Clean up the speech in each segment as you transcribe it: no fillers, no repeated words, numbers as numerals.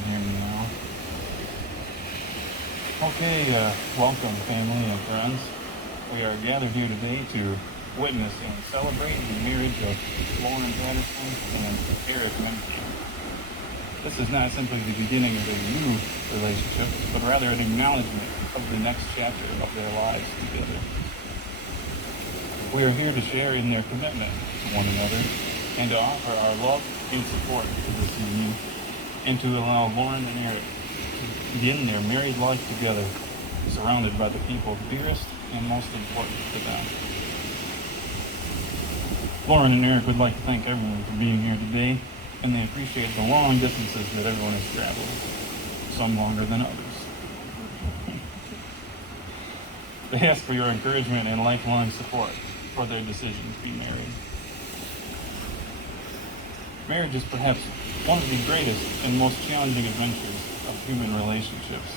can hear me now. Okay, welcome family and friends. We are gathered here today to witness and celebrate the marriage of Lauren Patterson and Eric Menke. This is not simply the beginning of a new relationship, but rather an acknowledgement of the next chapter of their lives together. We are here to share in their commitment to one another and to offer our love and support to this union and to allow Lauren and Eric to begin their married life together, surrounded by the people dearest and most important to them. Lauren and Eric would like to thank everyone for being here today, and they appreciate the long distances that everyone has traveled, some longer than others. They ask for your encouragement and lifelong support for their decision to be married. Marriage is perhaps one of the greatest and most challenging adventures of human relationships.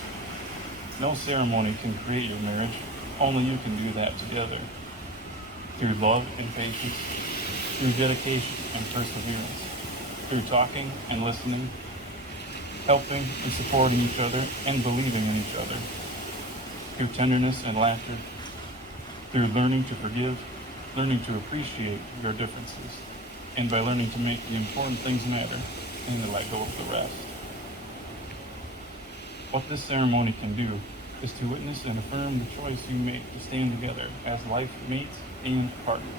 No ceremony can create your marriage, only you can do that together. Through love and patience, through dedication and perseverance, through talking and listening, helping and supporting each other and believing in each other, through tenderness and laughter, through learning to forgive, learning to appreciate your differences, and by learning to make the important things matter and to let go of the rest. What this ceremony can do is to witness and affirm the choice you make to stand together as life mates and partners.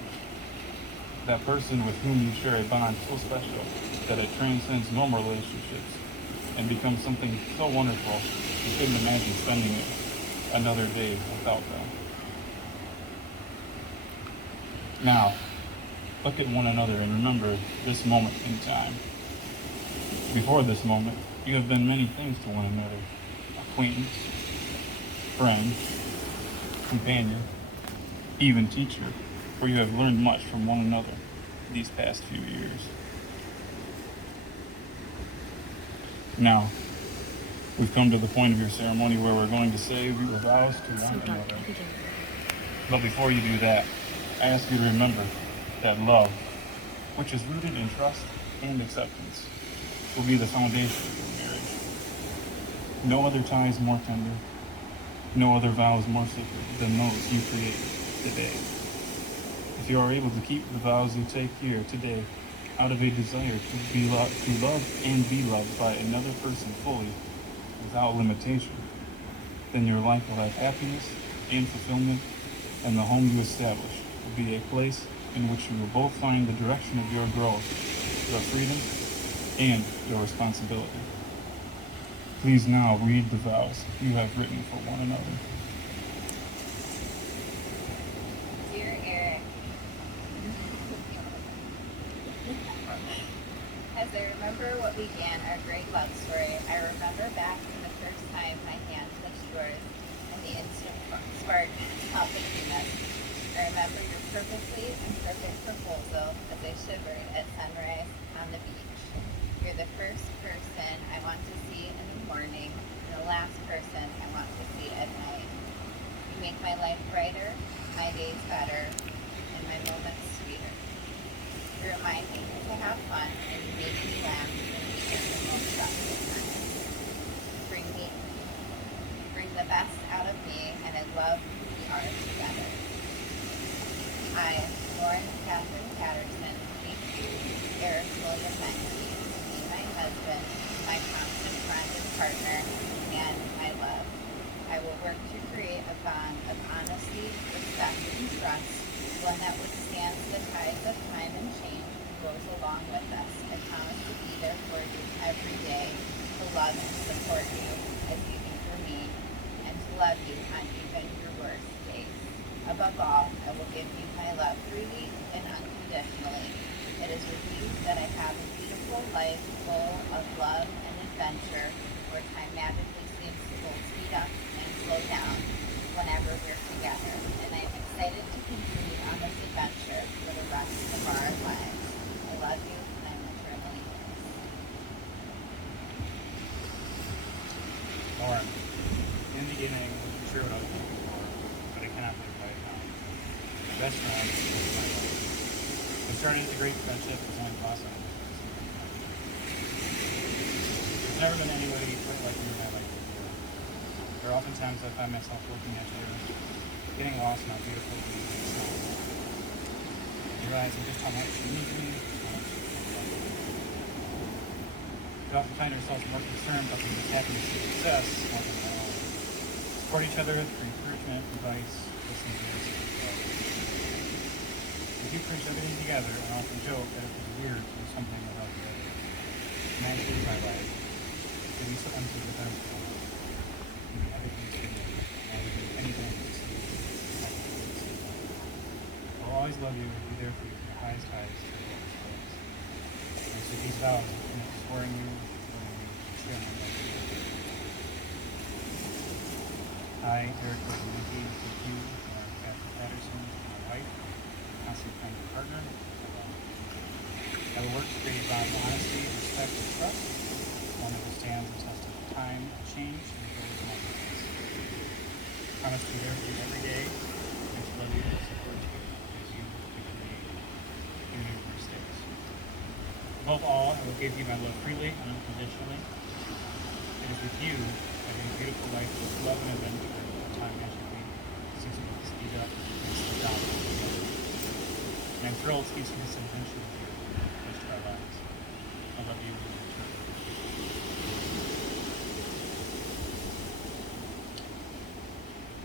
That person with whom you share a bond so special that it transcends normal relationships and becomes something so wonderful you couldn't imagine spending it another day without them. Now, look at one another and remember this moment in time. Before this moment, you have been many things to one another: acquaintance, friend, companion, even teacher, for you have learned much from one another these past few years. Now, we've come to the point of your ceremony where we're going to say your vows to one another. But before you do that, I ask you to remember that love, which is rooted in trust and acceptance, will be the foundation of your marriage. No other tie is more tender, no other vow is more sacred than those you create today. If you are able to keep the vows you take here today out of a desire to love and be loved by another person fully, without limitation, then your life will have happiness and fulfillment, and the home you establish will be a place in which you will both find the direction of your growth, your freedom, and your responsibility. Please now read the vows you have written for one another. Dear Eric, as I remember what began our great love story, I remember back to the first time my hand touched yours and the instant spark popped between us. I remember your perfectly imperfect proposal as I shivered at sunrise on the beach. You're the first person I want to see in the morning and the last person I want to see at night. You make my life brighter, my days better, and my moments sweeter. You remind me to have fun and you make me laugh in the most stressful times. Bring the best out of me, and I love who we are together. I, Lauren Catherine Patterson, make you, Eric William Menke, to be my husband, my constant friend and partner, and my love. I will work to create a bond of honesty, respect, and trust, one that withstands the tides of time and change and goes along with us. I promise to be there for you every day, to love and support you as you do for me, and to love you on even your worst days. Above all, I will give you my love freely and unconditionally. It is with you that I have a beautiful life full of love and adventure, where time magically seems to both speed up and slow down whenever we're together. And I'm excited to continue on this adventure for the rest of our lives. I love you, and I'm eternally yours. Lauren, in the beginning, I wasn't sure what I was looking for, but I cannot live right now. My best friend is my life. We started as a great friendship, was only possible. It's never been anybody quite like you in my life before. There are often times I find myself looking at you, getting lost in how beautiful you sound. Realizing just how much you need me, how much you love me. We often find ourselves more concerned about people's happiness and success more than our own. Support each other through encouragement, advice, listening to us. We do preach everything together and often joke that it would be weird to do something without the other. And that is my life. To be so unto the best of us. We do everything together, and we do anything to see you. I'll always love you and be there for you from the highest highs to the lowest lows. And so these vows I commit to swearing you, share my love with you. I, Eric Kozinski, with you, Kathy Patterson, my wife, constant friend and partner. I will work to create a bond of honesty, respect, and trust, one that withstands the test of time, change, and goes on. Promise to be there for you every day, and to love you and support you as you give me in your first days. Above all, I will give you my love freely and unconditionally. It is with you I have a beautiful life with love and adventure. Time as you lead, since we can speed up and slow down together. And I'm thrilled to be this adventure with you for the rest of our lives. I love you in return.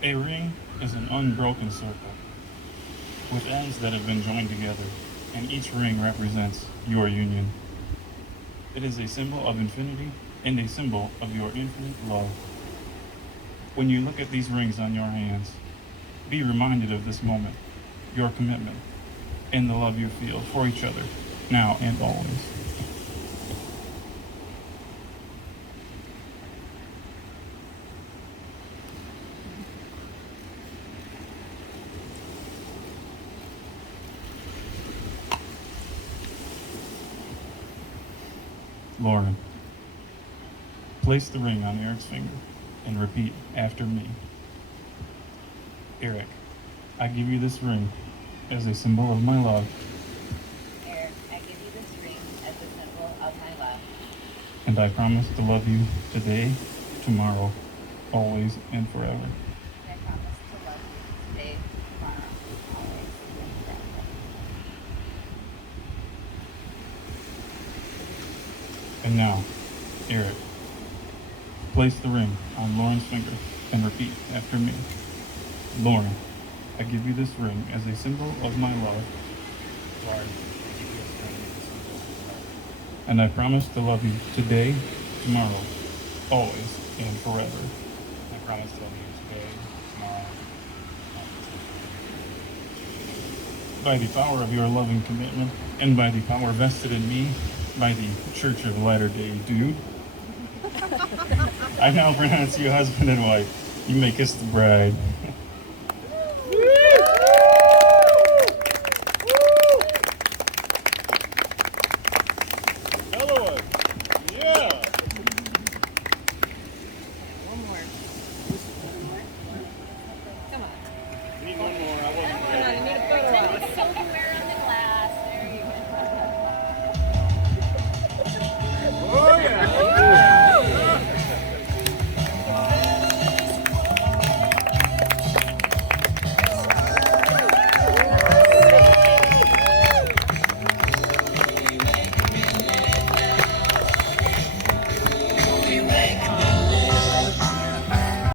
A ring is an unbroken circle with ends that have been joined together, and each ring represents your union. It is a symbol of infinity and a symbol of your infinite love. When you look at these rings on your hands, be reminded of this moment, your commitment, and the love you feel for each other, now and always. Lauren, place the ring on Eric's finger and repeat after me. Eric, I give you this ring as a symbol of my love, Eric, I give you this ring as a symbol of my love. and I promise to love you today, tomorrow, always, and forever. And I promise to love you today, tomorrow, always, and forever. And now, Eric, place the ring on Lauren's finger and repeat after me. Lauren, I give you this ring as a symbol of my love, Lauren, I give you this ring as a symbol of my love. and I promise to love you today, tomorrow, always, and forever. I promise to love you today, tomorrow, always. By the power of your loving commitment, and by the power vested in me by the Church of Latter-day Dude, I now pronounce you husband and wife. You may kiss the bride. Hello. Yeah. One more. Come on. Need one more. I wasn't ready.